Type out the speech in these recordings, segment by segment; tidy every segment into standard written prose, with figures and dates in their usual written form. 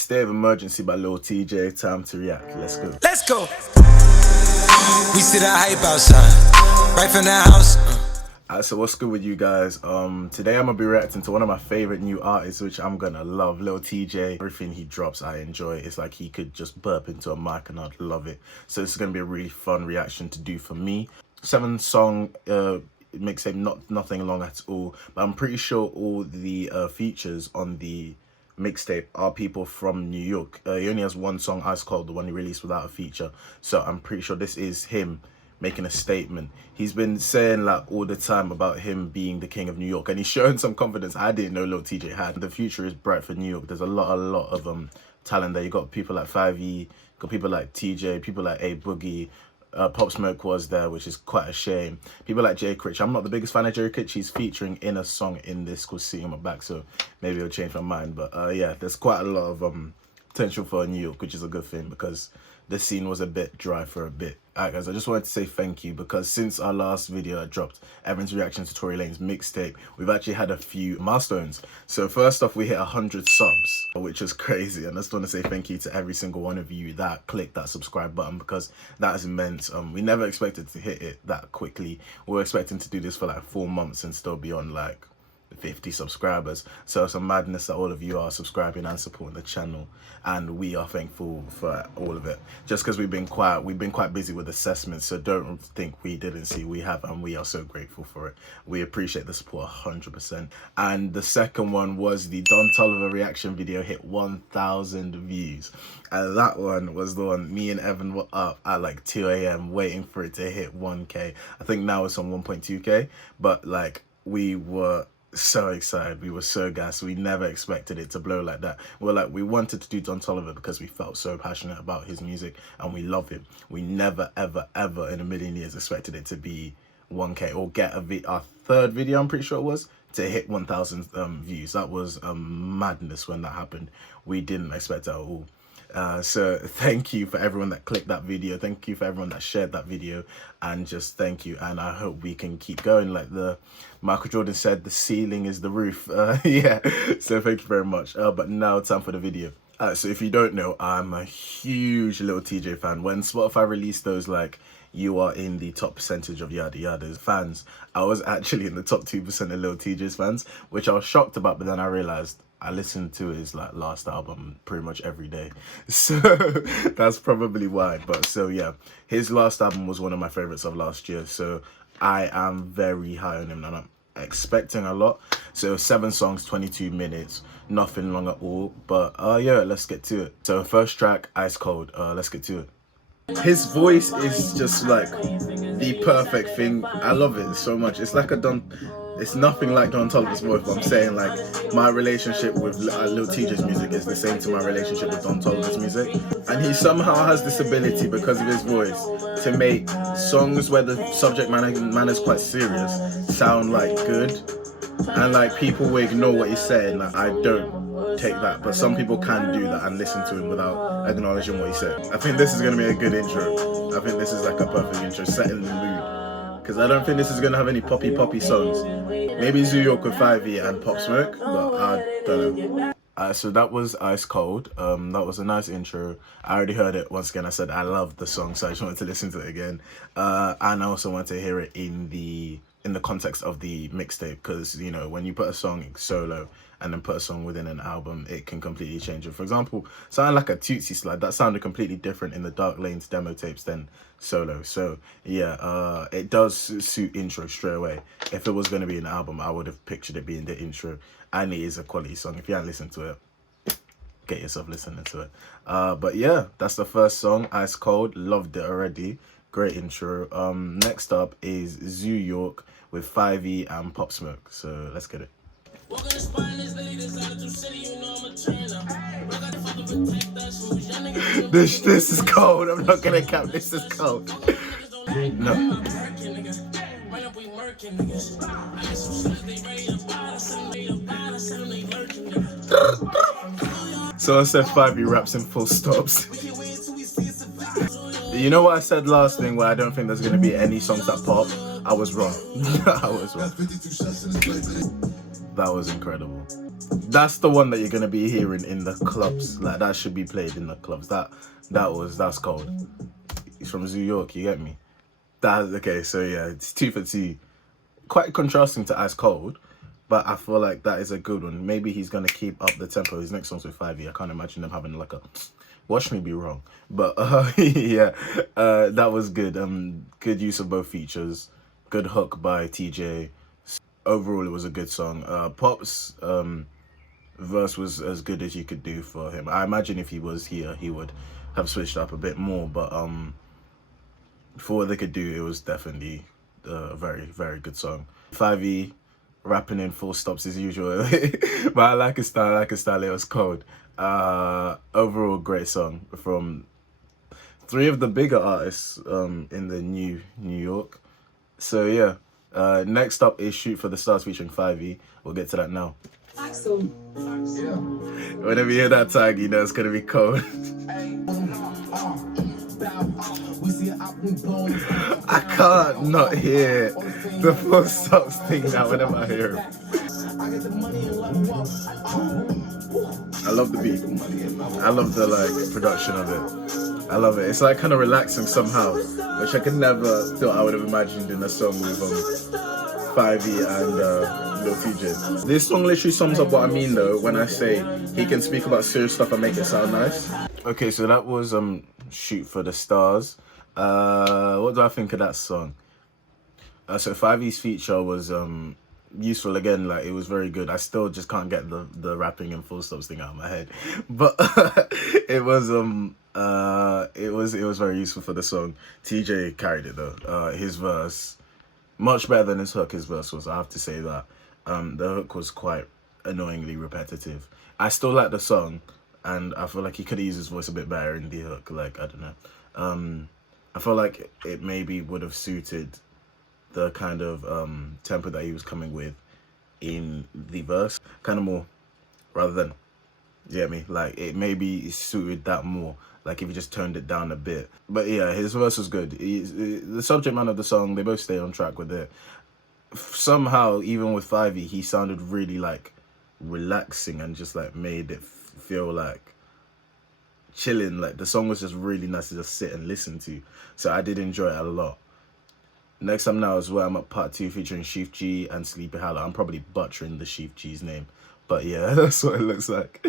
State of Emergency by Lil Tjay. Time to react. Let's go. Let's go. We see the hype outside, right from the house. Alright, so what's good with you guys? Today I'm gonna be reacting to one of my favorite new artists, which I'm gonna love, Lil Tjay. Everything he drops, I enjoy. It's like he could just burp into a mic and I'd love it. So this is gonna be a really fun reaction to do for me. 7-song mixtape, nothing long at all, but I'm pretty sure all the features on the mixtape are people from New York. He only has one song, Ice Cold, the one he released without a feature. So I'm pretty sure this is him making a statement. He's been saying like all the time about him being the king of New York, and he's showing some confidence I didn't know Lil Tjay had. The future is bright for New York. There's a lot of talent there. You got people like 5E, got people like TJ, people like A Boogie. Pop Smoke was there, which is quite a shame. People like Jay Critch. I'm not the biggest fan of Jay Critch. He's featuring in a song in this called Sitting on My Back, so maybe it'll change my mind. But yeah, there's quite a lot of potential for New York, which is a good thing because the scene was a bit dry for a bit. Alright guys, I just wanted to say thank you because since our last video that dropped, Evan's reaction to Tory Lanez mixtape, we've actually had a few milestones. So first off, we hit 100 subs, which is crazy, and I just want to say thank you to every single one of you that clicked that subscribe button because that is immense. We never expected to hit it that quickly. We were expecting to do this for like 4 months and still be on like 50 subscribers. So it's a madness that all of you are subscribing and supporting the channel, and we are thankful for all of it. Just because we've been quite busy with assessments, so don't think we didn't see. We have, and we are so grateful for it. We appreciate the support 100%. And the second one was the Don Toliver reaction video hit 1,000 views, and that one was the one me and Evan were up at like 2 a.m. waiting for it to hit 1k. I think now it's on 1.2k, but like we were so excited, we were so gassed. We never expected it to blow like that. We wanted to do Don Toliver because we felt so passionate about his music and we love him. We never ever in a million years expected it to be 1k or get our third video, I'm pretty sure it was, to hit 1,000 views. That was madness when that happened. We didn't expect it at all. So thank you for everyone that clicked that video, thank you for everyone that shared that video, and just thank you. And I hope we can keep going. Like the Michael Jordan said, the ceiling is the roof. Yeah, so thank you very much. But now time for the video. So if you don't know, I'm a huge Lil Tjay fan. When Spotify released those like you are in the top percentage of yada yada's fans, I was actually in the top 2% of Lil Tjay's fans, which I was shocked about, but then I realized I listened to his like last album pretty much every day, so that's probably why. But so yeah, his last album was one of my favorites of last year, so I am very high on him and I'm expecting a lot. So 7 songs, 22 minutes, nothing long at all. But yeah, let's get to it. So first track, Ice Cold. Let's get to it. His voice is just like the perfect thing. I love it so much. It's like it's nothing like Don Toliver's voice, but I'm saying like my relationship with Lil Tjay's music is the same to my relationship with Don Toliver's music. And he somehow has this ability, because of his voice, to make songs where the subject matter is quite serious sound like good. And like people will ignore what he's saying. Like I don't take that, but some people can do that and listen to him without acknowledging what he said. I think this is going to be a good intro. I think this is like a perfect intro, setting the mood. Because I don't think this is going to have any poppy songs. Maybe New York with 5E and Pop Smoke, but I don't know. So that was Ice Cold. That was a nice intro. I already heard it once again. I said I love the song, so I just wanted to listen to it again. And I also want to hear it in the context of the mixtape, because you know, when you put a song solo and then put a song within an album, it can completely change it. For example, something like a Tootsie Slide, that sounded completely different in the Dark Lanes demo tapes than solo. So yeah, it does suit intro straight away. If it was going to be an album, I would have pictured it being the intro, and it is a quality song. If you haven't listened to it, get yourself listening to it. But yeah, that's the first song, Ice Cold. Loved it already. Great intro. Next up is New York with 5E and Pop Smoke. So let's get it. This is cold. I'm not gonna cap. This is cold. No. So I said 5E raps in full stops. You know what I said last thing, where I don't think there's going to be any songs that pop? I was wrong. I was wrong. That was incredible. That's the one that you're gonna be hearing in the clubs. Like that should be played in the clubs. That's cold. He's from New York, you get me? That's okay, so yeah, it's 2 for 2. Quite contrasting to Ice Cold, but I feel like that is a good one. Maybe he's gonna keep up the tempo. His next song's with 5E. I can't imagine them having like a, watch me be wrong. But yeah, that was good. Good use of both features. Good hook by TJ. Overall, it was a good song. Pop's verse was as good as you could do for him. I imagine if he was here, he would have switched up a bit more, but for what they could do, it was definitely a very, very good song. 5E rapping in full stops as usual, but I like his style. It was cold. Overall, great song from 3 of the bigger artists in the New York. So yeah, next up is Shoot for the Stars featuring 5E. We'll get to that now. Axel. Whenever you hear that tag, you know it's gonna be cold. I can't not hear the full stops thing now whenever I hear him. I love the beat. I love the like production of it. I love it. It's like kind of relaxing somehow, which I could never thought I would have imagined in a song with 5E and Lil Tjay. This song literally sums up what I mean though when I say he can speak about serious stuff and make it sound nice. Okay, so that was Shoot for the Stars. What do I think of that song? So 5E's feature was useful again. Like it was very good. I still just can't get the rapping and full stops thing out of my head, but it was very useful for the song. TJ carried it though. His verse much better than his hook. His verse was, I have to say that. The hook was quite annoyingly repetitive. I still like the song, and I feel like he could have used his voice a bit better in the hook. Like I don't know. I feel like it maybe would have suited the kind of tempo that he was coming with in the verse, kind of more, rather than, you get me? Like it maybe suited that more. Like if he just toned it down a bit. But yeah, his verse was good. The subject matter of the song, they both stay on track with it. Somehow, even with 5E, he sounded really like relaxing and just like made it feel like chilling. Like the song was just really nice to just sit and listen to. So I did enjoy it a lot. Next up now is where I'm at part 2 featuring Chief G and Sleepy Hallow. I'm probably butchering the Chief G's name, but yeah, that's what it looks like.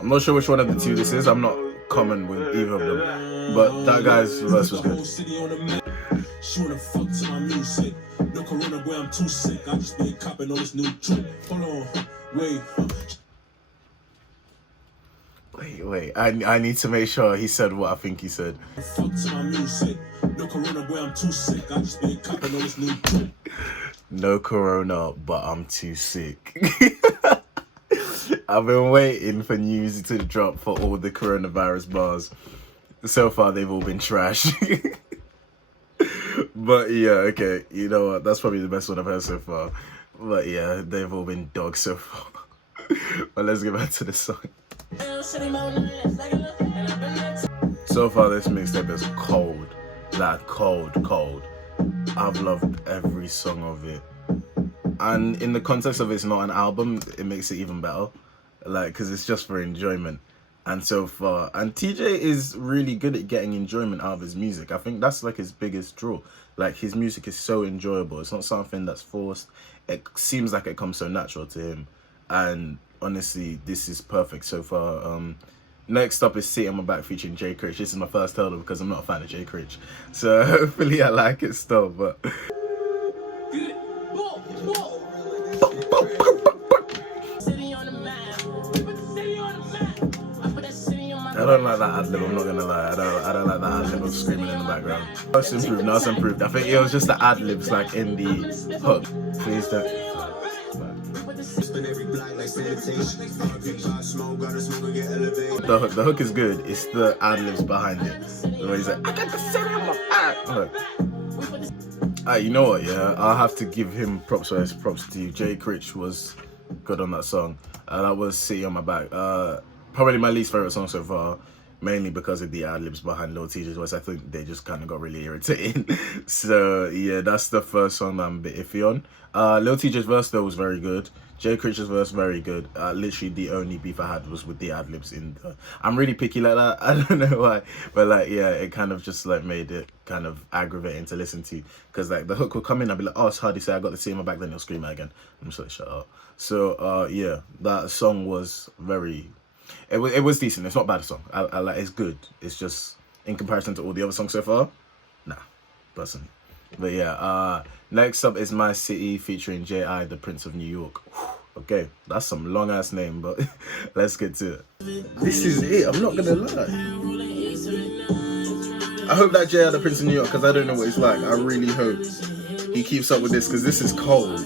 I'm not sure which one of the two this is. I'm not common with either of them, but that guy's verse was good. She wanna fuck to my music. No corona boy, I'm too sick. I just been copping on this new trip. Hold on, wait. Wait. I need to make sure he said what I think he said. Fuck to my music. No corona boy, I'm too sick. I just been copping on this new trip. No corona, but I'm too sick. I've been waiting for news to drop for all the coronavirus bars. So far, they've all been trash. But yeah, okay, you know what? That's probably the best one I've heard so far. But yeah, they've all been dogs so far. But let's get back to the song. So far, this mixtape is cold. Like, cold. I've loved every song of it. And in the context of it's not an album, it makes it even better. Like, because it's just for enjoyment. And so far, and TJ is really good at getting enjoyment out of his music. I think that's like his biggest draw. Like his music is so enjoyable. It's not something that's forced. It seems like it comes so natural to him. And honestly, this is perfect so far. Next up is Sit on My Back featuring Jay Critch. This is my first hurdle because I'm not a fan of Jay Critch. So hopefully I like it still, but... I don't like that ad-lib, I'm not gonna lie. I don't like that ad-lib of screaming in the background. It's improved. I think it was just the ad-libs like in the hook. Please don't. The hook is good. It's the ad-libs behind it. Where he's like, I got the city on my back. You know what, yeah? I'll have to give him props where it's props to. Jay Critch was good on that song. That was City on My Back. Probably my least favorite song so far. mainly because of the ad-libs behind Lil Tjay's voice. I think they just kind of got really irritating. So yeah, that's the first song that I'm a bit iffy on. Lil Tjay's verse though was very good. Jay Critch's verse very good. Literally the only beef I had was with the ad-libs in the... I'm really picky like that. I don't know why, but like, yeah, it kind of just like made it kind of aggravating to listen to, because like the hook will come in, I'd be like, oh, it's hard to say, I got the C in my back, then he'll scream it again. I'm just like, shut up. So yeah, that song was very... It was decent. It's not a bad song. I like, it's good. It's just in comparison to all the other songs so far, nah, personally. But yeah, next up is My City featuring J.I., the Prince of New York. Okay, that's some long ass name, but let's get to it. This is it, I'm not gonna lie. I hope that J.I., the Prince of New York, because I don't know what he's like. I really hope he keeps up with this, because this is cold.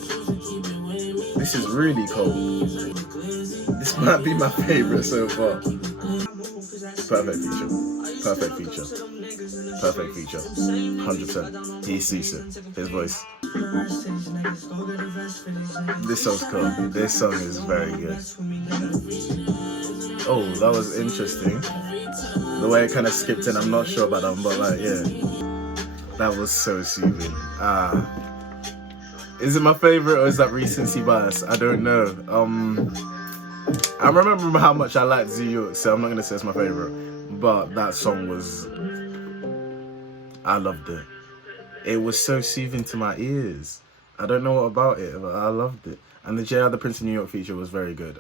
This is really cold. This might be my favorite so far. Perfect feature. Perfect feature. Perfect feature. 100%. He sees it. His voice. This song's cool. This song is very good. Oh, that was interesting. The way it kind of skipped in, I'm not sure about that, but like, yeah. That was so soothing. Is it my favorite or is that recency bias? I don't know. I remember how much I liked Zoo, so I'm not gonna say it's my favorite. But that song was... I loved it. It was so soothing to my ears. I don't know what about it, but I loved it. And the J.I. the Prince of New York feature was very good.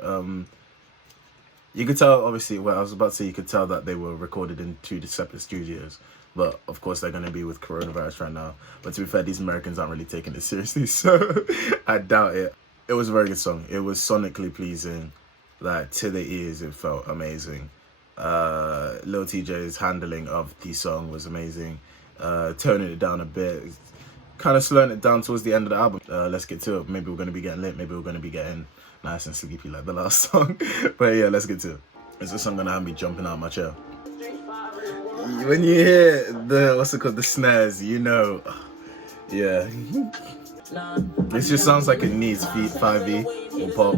You could tell, obviously, well, I was about to say, you could tell that they were recorded in 2 separate studios. But, of course, they're going to be with coronavirus right now. But to be fair, these Americans aren't really taking it seriously, so I doubt it. It was a very good song. It was sonically pleasing. Like, to the ears, it felt amazing. Lil Tjay's handling of the song was amazing. Toning it down a bit. Kind of slowing it down towards the end of the album. Let's get to it. Maybe we're going to be getting lit. Maybe we're going to be getting nice and sleepy like the last song. But yeah, let's get to it. Is this song going to have me jumping out of my chair? When you hear the, what's it called, the snares, you know. Yeah. This just sounds like it needs 5E or pop.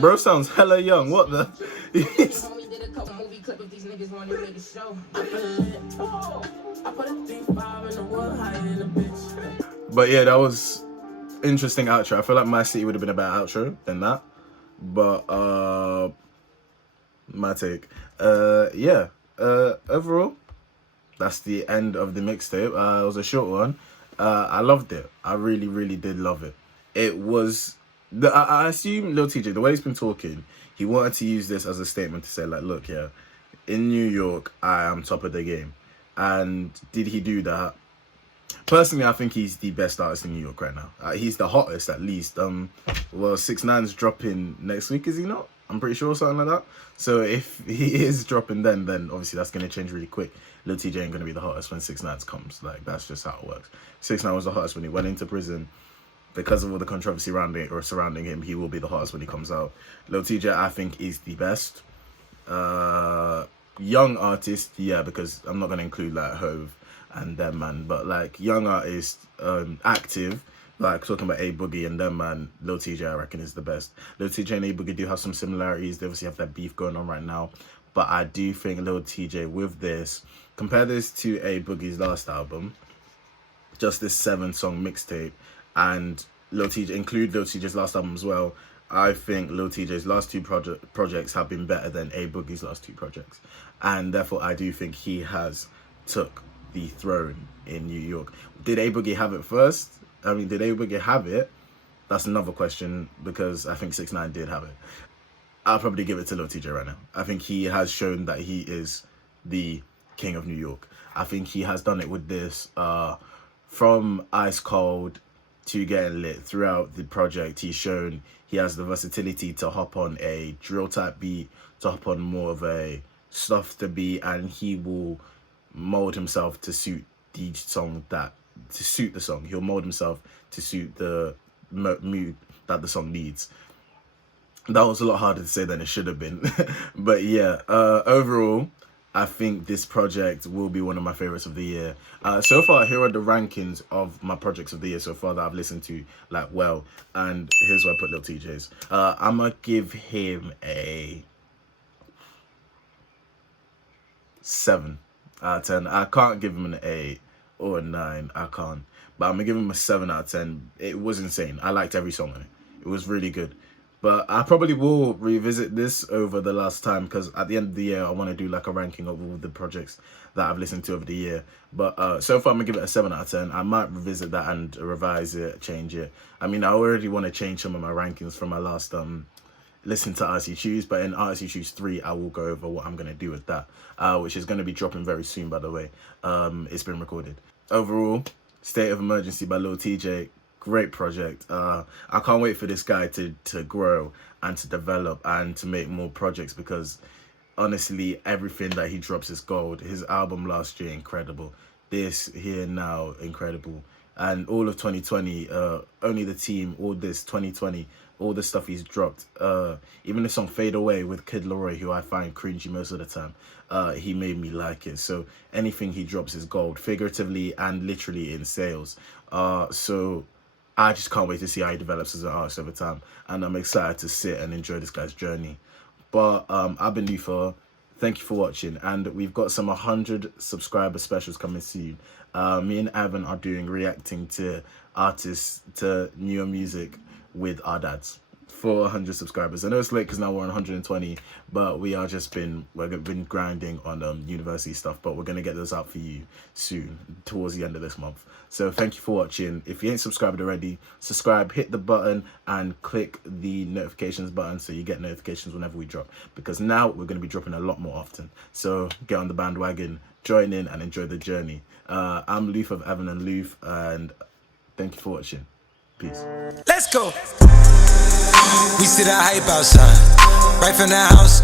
Bro sounds hella young, what the? But yeah, that was interesting outro. I feel like My City would have been a better outro than that. But my take. Yeah. Overall, that's the end of the mixtape. It was a short one. I loved it. I really, really did love it. It was I assume Lil Tjay, the way he's been talking, he wanted to use this as a statement to say, like, look, yeah, in New York, I am top of the game. And did he do that? Personally, I think he's the best artist in New York right now. He's the hottest, at least. Well, 6ix9ine's dropping next week, is he not? I'm pretty sure, something like that. So if he is dropping then obviously that's going to change really quick. Lil Tjay ain't going to be the hottest when 6ix9ine comes. Like, that's just how it works. 6ix9ine was the hottest when he went into prison. Because of all the controversy surrounding him, he will be the hottest when he comes out. Lil Tjay, I think, is the best. Young artist, yeah, because I'm not going to include, like, Hove and them, man. But, like, young artist, active, like, talking about A Boogie and them, man, Lil Tjay, I reckon, is the best. Lil Tjay and A Boogie do have some similarities. They obviously have that beef going on right now. But I do think Lil Tjay, with this, compare this to A Boogie's last album, just this 7-song mixtape, and Lil Tjay, include Lil Tjay's last album as well, I think Lil Tjay's last 2 projects have been better than A Boogie's last 2 projects. And therefore, I do think he has took the throne in New York. Did A Boogie have it first? I mean, did A Boogie have it? That's another question, because I think 6ix9ine did have it. I'll probably give it to Lil Tjay right now. I think he has shown that he is the king of New York. I think he has done it with this, from Ice Cold to getting lit. Throughout the project, he's shown he has the versatility to hop on a drill type beat, to hop on more of a softer beat, and he will mold himself to suit the song, he'll mold himself to suit the mood that the song needs. That was a lot harder to say than it should have been. But yeah, overall, I think this project will be one of my favorites of the year. So far, here are the rankings of my projects of the year so far that I've listened to, like, well. And here's where I put Lil Tjay's. I'm going to give him a 7 out of 10. I can't give him an 8 or a 9. I can't. But I'm going to give him a 7 out of 10. It was insane. I liked every song on it. It was really good. But I probably will revisit this over the last time, because at the end of the year, I want to do like a ranking of all the projects that I've listened to over the year. But so far, I'm going to give it a 7 out of 10. I might revisit that and revise it, change it. I mean, I already want to change some of my rankings from my last listen to Artists You Choose, but in Artists You Choose 3, I will go over what I'm going to do with that, which is going to be dropping very soon, by the way. It's been recorded. Overall, State of Emergency by Lil Tjay. Great project. I can't wait for this guy to grow and to develop and to make more projects, because honestly, everything that he drops is gold. His album last year, incredible. This here now, incredible. And all of 2020, Only the Team, all this 2020, all the stuff he's dropped. Even the song Fade Away with Kid Laroi, who I find cringy most of the time, he made me like it. So anything he drops is gold, figuratively and literally in sales. So I just can't wait to see how he develops as an artist over time. And I'm excited to sit and enjoy this guy's journey. But I've been Luth. Thank you for watching. And we've got some 100 subscriber specials coming soon. Me and Evan are doing reacting to artists, to newer music with our dads. For 100 subscribers. I know it's late because now we're on 120, but we've been grinding on university stuff, but we're going to get those out for you soon, towards the end of this month. So thank you for watching. If you ain't subscribed already, subscribe, hit the button and click the notifications button so you get notifications whenever we drop, because now we're going to be dropping a lot more often. So get on the bandwagon, join in and enjoy the journey. I'm Luth of Evan and Luth, and thank you for watching. Peace. Let's go. We see the hype outside, right from the house.